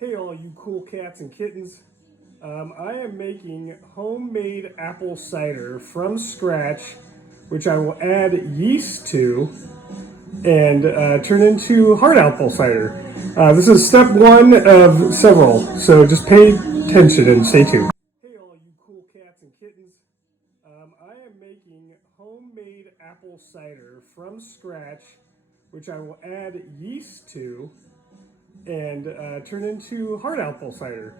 Hey all you cool cats and kittens. I am making homemade apple cider from scratch, which I will add yeast to and turn into hard apple cider. This is step one of several, so just pay attention and stay tuned. Hey all you cool cats and kittens. I am making homemade apple cider from scratch, which I will add yeast to and turn into hard apple cider.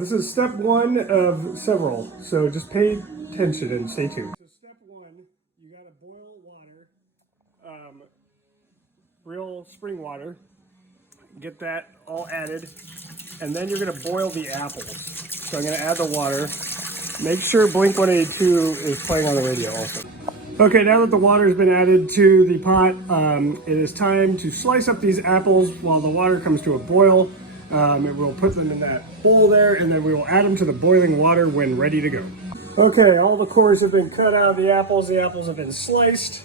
This is step one of several, so just pay attention and stay tuned. So step one, you gotta boil water, real spring water, get that all added, and then you're gonna boil the apples. So I'm gonna add the water. Make sure Blink 182 is playing on the radio also. Okay, now that the water has been added to the pot, it is time to slice up these apples while the water comes to a boil. We'll put them in that bowl there, and then we will add them to the boiling water when ready to go. Okay, all the cores have been cut out of the apples. The apples have been sliced,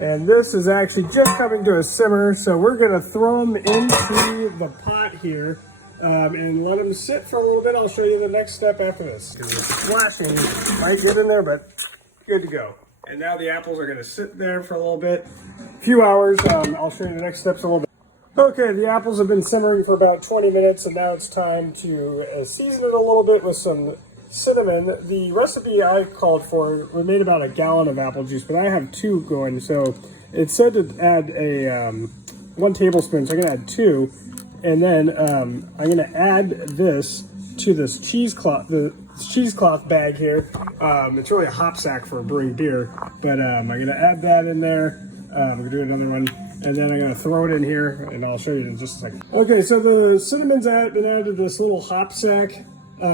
and this is actually just coming to a simmer, so we're gonna throw them into the pot here and let them sit for a little bit. I'll show you the next step after this. Because it's splashing, might get in there, but good to go. And now the apples are going to sit there for a little bit, a few hours. I'll show you the next steps a little bit. Okay, the apples have been simmering for about 20 minutes, and now it's time to season it a little bit with some cinnamon. The recipe I called for, we made about a gallon of apple juice, but I have 2 going, so it said to add a 1 tablespoon, so I'm going to add 2, and then I'm going to add this to this cheesecloth, cheesecloth bag here. It's really a hop sack for brewing beer, but I'm gonna add that in there. I'm gonna do another one, and then I'm gonna throw it in here, and I'll show you in just a second. Okay, so the cinnamon's been added to this little hop sack,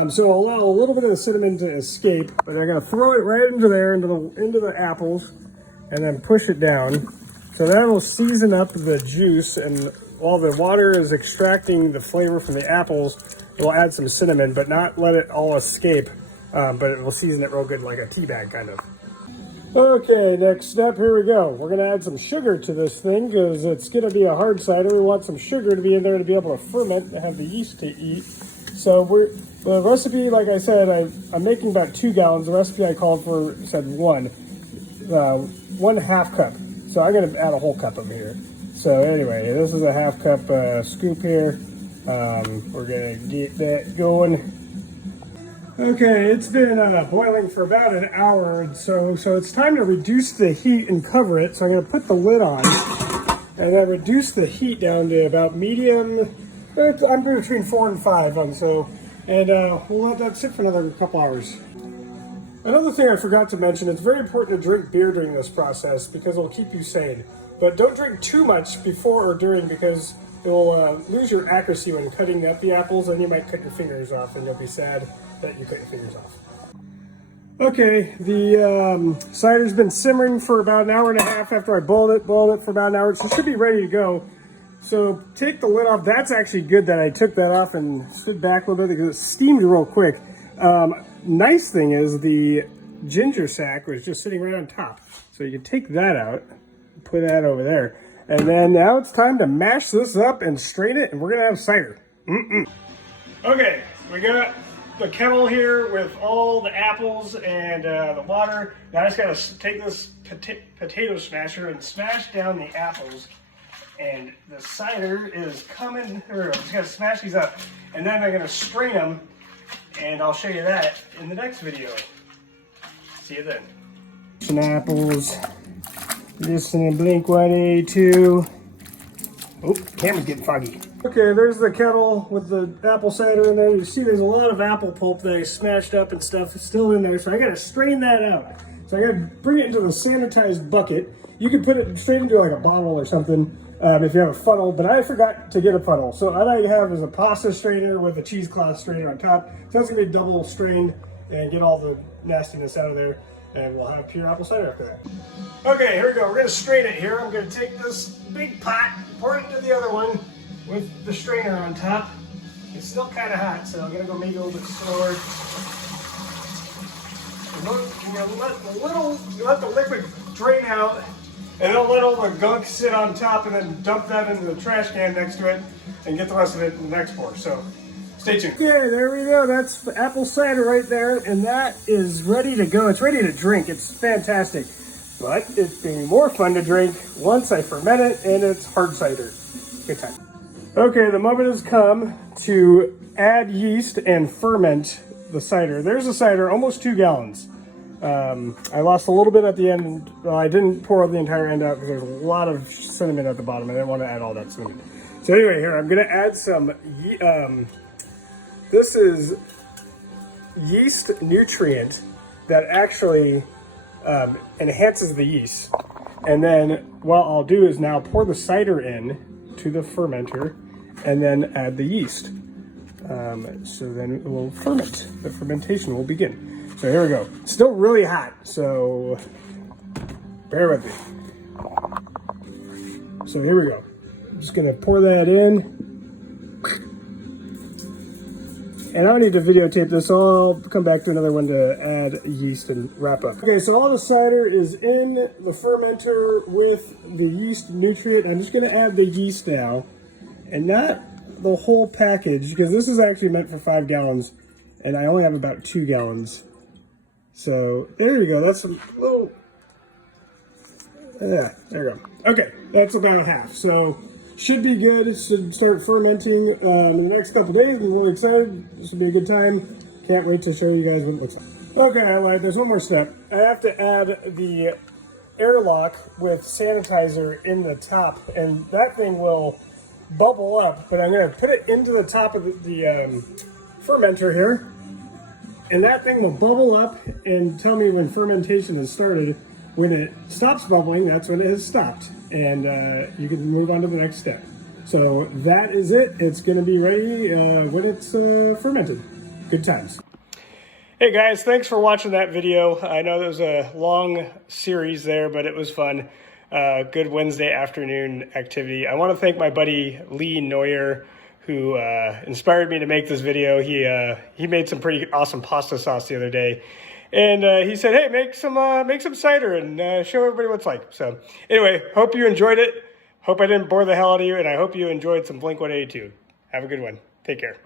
so I'll allow a little bit of the cinnamon to escape, but I'm gonna throw it right into there, into the apples, and then push it down. So that will season up the juice, and while the water is extracting the flavor from the apples, we'll add some cinnamon, but not let it all escape, but it will season it real good like a tea bag kind of. Okay, next step, here we go. We're gonna add some sugar to this thing because it's gonna be a hard cider. We want some sugar to be in there to be able to ferment and have the yeast to eat. So the recipe, like I said, I'm making about 2 gallons. The recipe I called for said 1.5 cup. So I'm gonna add a whole cup of here. So anyway, this is a 1/2 cup scoop here. We're gonna get that going. Okay, it's been boiling for about an hour or so it's time to reduce the heat and cover it. So I'm gonna put the lid on and then reduce the heat down to about medium. I'm between 4 and 5 and we'll let that sit for another couple hours. Another thing I forgot to mention, it's very important to drink beer during this process because it'll keep you sane. But don't drink too much before or during because it will lose your accuracy when cutting up the apples, and you might cut your fingers off, and you'll be sad that you cut your fingers off. Okay, the cider's been simmering for about an hour and a half after I boiled it for about an hour, so it should be ready to go. So take the lid off. That's actually good that I took that off and stood back a little bit because it steamed real quick. Nice thing is the ginger sack was just sitting right on top. So you can take that out, put that over there. And then now it's time to mash this up and strain it, and we're gonna have cider. Okay, we got the kettle here with all the apples and the water. Now I just gotta take this potato smasher and smash down the apples. And the cider is coming through. I'm just gonna smash these up, and then I'm gonna strain them, and I'll show you that in the next video. See you then. Some apples. Listening to Blink 182. Oh, camera's getting foggy. Okay, there's the kettle with the apple cider in there. You see there's a lot of apple pulp that I smashed up and stuff still in there, so I gotta strain that out. So I gotta bring it into the sanitized bucket. You can put it straight into like a bottle or something if you have a funnel, but I forgot to get a funnel. So all I have is a pasta strainer with a cheesecloth strainer on top. So that's gonna be double strained and get all the nastiness out of there. And we'll have pure apple cider after that. Okay, here we go. We're gonna strain it here. I'm gonna take this big pot, pour it into the other one with the strainer on top. It's still kind of hot, so I'm gonna go maybe a little bit slower. You're gonna let the liquid drain out, and then let all the gunk sit on top, and then dump that into the trash can next to it, and get the rest of it in the next pour. So Stay tuned. Okay, there we go. That's apple cider right there, and that is ready to go. It's ready to drink. It's fantastic. But it's being more fun to drink once I ferment it, and it's hard cider. Good time. Okay, the moment has come to add yeast and ferment the cider. There's the cider, almost 2 gallons. I lost a little bit at the end. Well, I didn't pour the entire end out because there's a lot of cinnamon at the bottom. I didn't want to add all that cinnamon. So anyway, here I'm going to add some. This is yeast nutrient that actually enhances the yeast. And then what I'll do is now pour the cider in to the fermenter and then add the yeast. So then it will ferment. The fermentation will begin. So here we go. It's still really hot, so bear with me. So here we go. I'm just gonna pour that in. And I don't need to videotape this, so I'll come back to another one to add yeast and wrap up. Okay, so all the cider is in the fermenter with the yeast nutrient. I'm just gonna add the yeast now, and not the whole package, because this is actually meant for 5 gallons, and I only have about 2 gallons. So there you go. That's a little, yeah, there you go. Okay, that's about half. So should be good. It should start fermenting in the next couple days. I'm really excited. This should be a good time. Can't wait to show you guys what it looks like. Okay, I lied. There's one more step. I have to add the airlock with sanitizer in the top, and that thing will bubble up. But I'm going to put it into the top of the fermenter here. And that thing will bubble up and tell me when fermentation has started. When it stops bubbling, that's when it has stopped. And you can move on to the next step. So that is it. It's going to be ready when it's fermented. Good times. Hey guys, thanks for watching that video. I know there was a long series there, but it was fun. Good Wednesday afternoon activity. I want to thank my buddy Lee Neuer, who inspired me to make this video. He made some pretty awesome pasta sauce the other day, and he said, "Hey, make some cider and show everybody what it's like." So anyway, hope you enjoyed it. Hope I didn't bore the hell out of you, and I hope you enjoyed some Blink-182. Have a good one. Take care.